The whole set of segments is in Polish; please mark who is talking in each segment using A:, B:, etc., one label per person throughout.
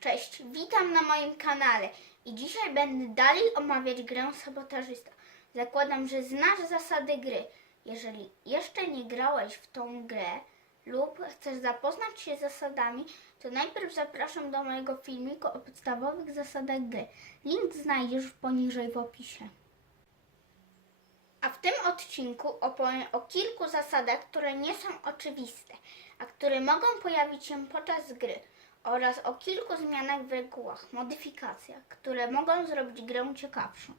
A: Cześć, witam na moim kanale i dzisiaj będę dalej omawiać grę sabotażysta. Zakładam, że znasz zasady gry. Jeżeli jeszcze nie grałeś w tą grę lub chcesz zapoznać się z zasadami, to najpierw zapraszam do mojego filmiku o podstawowych zasadach gry. Link znajdziesz poniżej w opisie. A w tym odcinku opowiem o kilku zasadach, które nie są oczywiste, a które mogą pojawić się podczas gry oraz o kilku zmianach w regułach, modyfikacjach, które mogą zrobić grę ciekawszą.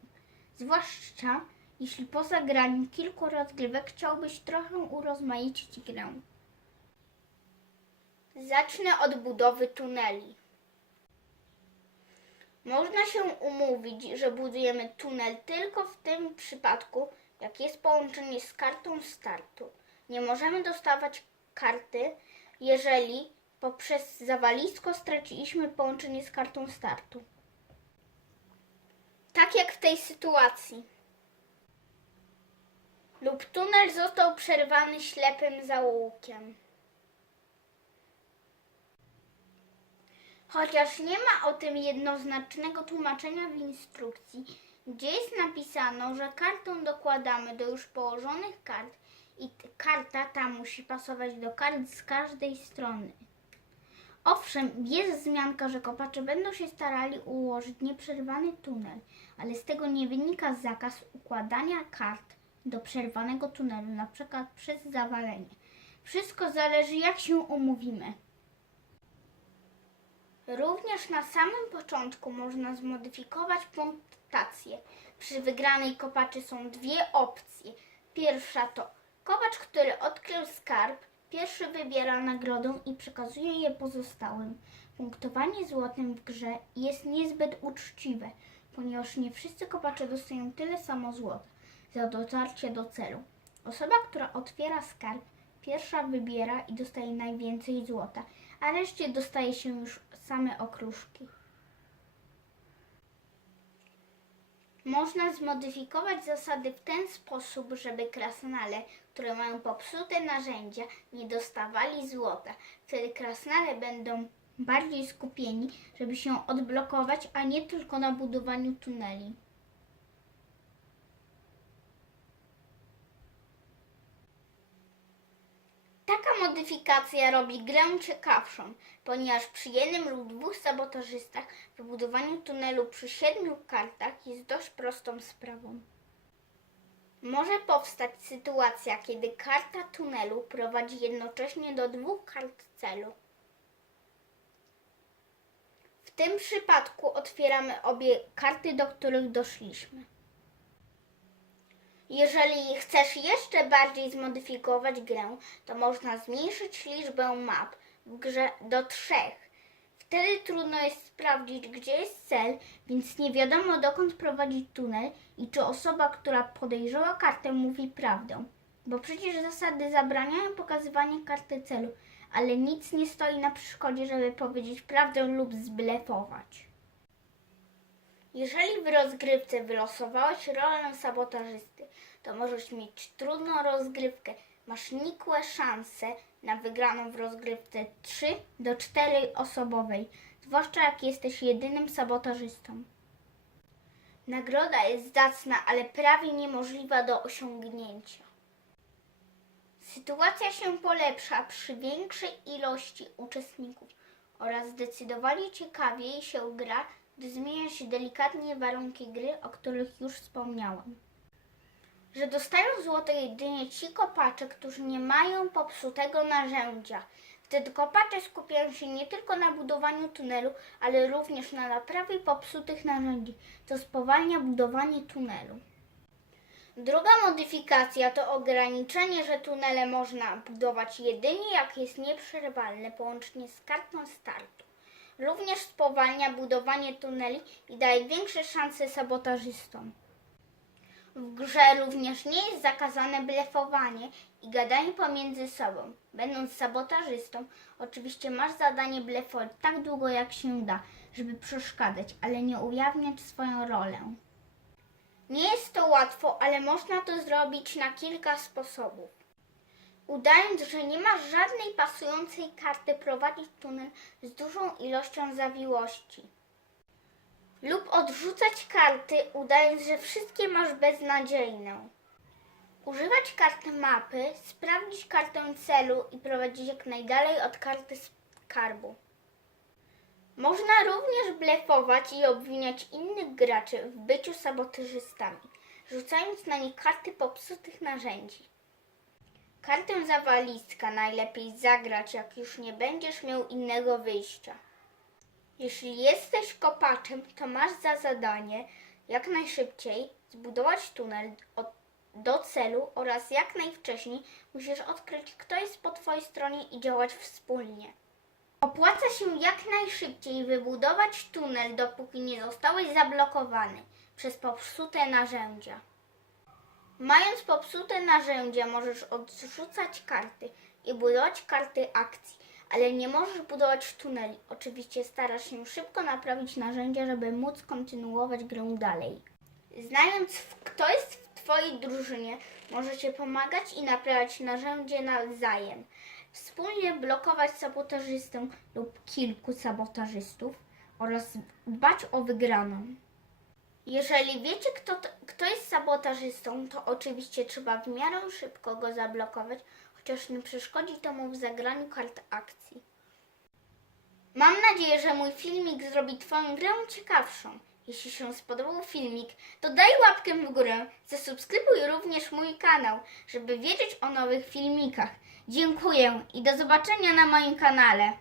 A: Zwłaszcza jeśli po zagraniu kilku rozgrywek chciałbyś trochę urozmaicić grę. Zacznę od budowy tuneli. Można się umówić, że budujemy tunel tylko w tym przypadku, jak jest połączenie z kartą startu. Nie możemy dostawać karty, jeżeli poprzez zawalisko straciliśmy połączenie z kartą startu. Tak jak w tej sytuacji. Lub tunel został przerwany ślepym zaułkiem. Chociaż nie ma o tym jednoznacznego tłumaczenia w instrukcji, gdzie jest napisano, że kartę dokładamy do już położonych kart i karta ta musi pasować do kart z każdej strony. Owszem, jest wzmianka, że kopacze będą się starali ułożyć nieprzerwany tunel, ale z tego nie wynika zakaz układania kart do przerwanego tunelu, na przykład przez zawalenie. Wszystko zależy jak się umówimy. Również na samym początku można zmodyfikować punktację. Przy wygranej kopaczy są dwie opcje. Pierwsza to kopacz, który odkrył skarb, pierwszy wybiera nagrodę i przekazuje je pozostałym. Punktowanie złotem w grze jest niezbyt uczciwe, ponieważ nie wszyscy kopacze dostają tyle samo złota za dotarcie do celu. Osoba, która otwiera skarb, pierwsza wybiera i dostaje najwięcej złota, a reszcie dostaje się już same okruszki. Można zmodyfikować zasady w ten sposób, żeby krasnale, które mają popsute narzędzia, nie dostawali złota. Wtedy krasnale będą bardziej skupieni, żeby się odblokować, a nie tylko na budowaniu tuneli. Modyfikacja robi grę ciekawszą, ponieważ przy jednym lub dwóch sabotażystach wybudowaniu tunelu przy siedmiu kartach jest dość prostą sprawą. Może powstać sytuacja, kiedy karta tunelu prowadzi jednocześnie do dwóch kart celu. W tym przypadku otwieramy obie karty, do których doszliśmy. Jeżeli chcesz jeszcze bardziej zmodyfikować grę, to można zmniejszyć liczbę map w grze do trzech. Wtedy trudno jest sprawdzić, gdzie jest cel, więc nie wiadomo dokąd prowadzi tunel i czy osoba, która podejrzała kartę, mówi prawdę. Bo przecież zasady zabraniają pokazywania karty celu, ale nic nie stoi na przeszkodzie, żeby powiedzieć prawdę lub zblefować. Jeżeli w rozgrywce wylosowałeś rolę sabotażysty, to możesz mieć trudną rozgrywkę. Masz nikłe szanse na wygraną w rozgrywce 3 do 4 osobowej, zwłaszcza jak jesteś jedynym sabotażystą. Nagroda jest zacna, ale prawie niemożliwa do osiągnięcia. Sytuacja się polepsza przy większej ilości uczestników oraz zdecydowanie ciekawiej się gra, gdy zmienia się delikatnie warunki gry, o których już wspomniałam. Że dostają złoto jedynie ci kopacze, którzy nie mają popsutego narzędzia. Wtedy kopacze skupiają się nie tylko na budowaniu tunelu, ale również na naprawie popsutych narzędzi, co spowalnia budowanie tunelu. Druga modyfikacja to ograniczenie, że tunele można budować jedynie jak jest nieprzerwalne połączenie z kartą startu. Również spowalnia budowanie tuneli i daje większe szanse sabotażystom. W grze również nie jest zakazane blefowanie i gadanie pomiędzy sobą. Będąc sabotażystą, oczywiście masz zadanie blefować tak długo jak się da, żeby przeszkadzać, ale nie ujawniać swoją rolę. Nie jest to łatwo, ale można to zrobić na kilka sposobów. Udając, że nie masz żadnej pasującej karty, prowadzić tunel z dużą ilością zawiłości. Lub odrzucać karty, udając, że wszystkie masz beznadziejną. Używać karty mapy, sprawdzić kartę celu i prowadzić jak najdalej od karty skarbu. Można również blefować i obwiniać innych graczy w byciu sabotażystami, rzucając na nich karty popsutych narzędzi. Kartę zawalistka najlepiej zagrać, jak już nie będziesz miał innego wyjścia. Jeśli jesteś kopaczem, to masz za zadanie jak najszybciej zbudować tunel od, do celu oraz jak najwcześniej musisz odkryć, kto jest po twojej stronie i działać wspólnie. Opłaca się jak najszybciej wybudować tunel, dopóki nie zostałeś zablokowany przez popsute narzędzia. Mając popsute narzędzia, możesz odrzucać karty i budować karty akcji, ale nie możesz budować tuneli. Oczywiście starasz się szybko naprawić narzędzia, żeby móc kontynuować grę dalej. Znając, kto jest w Twojej drużynie, możecie pomagać i naprawiać narzędzie nawzajem. Wspólnie blokować sabotażystę lub kilku sabotażystów oraz dbać o wygraną. Jeżeli wiecie, kto, to, kto jest sabotażystą, to oczywiście trzeba w miarę szybko go zablokować, chociaż nie przeszkodzi to mu w zagraniu kart akcji. Mam nadzieję, że mój filmik zrobi Twoją grę ciekawszą. Jeśli się spodobał filmik, to daj łapkę w górę, zasubskrybuj również mój kanał, żeby wiedzieć o nowych filmikach. Dziękuję i do zobaczenia na moim kanale.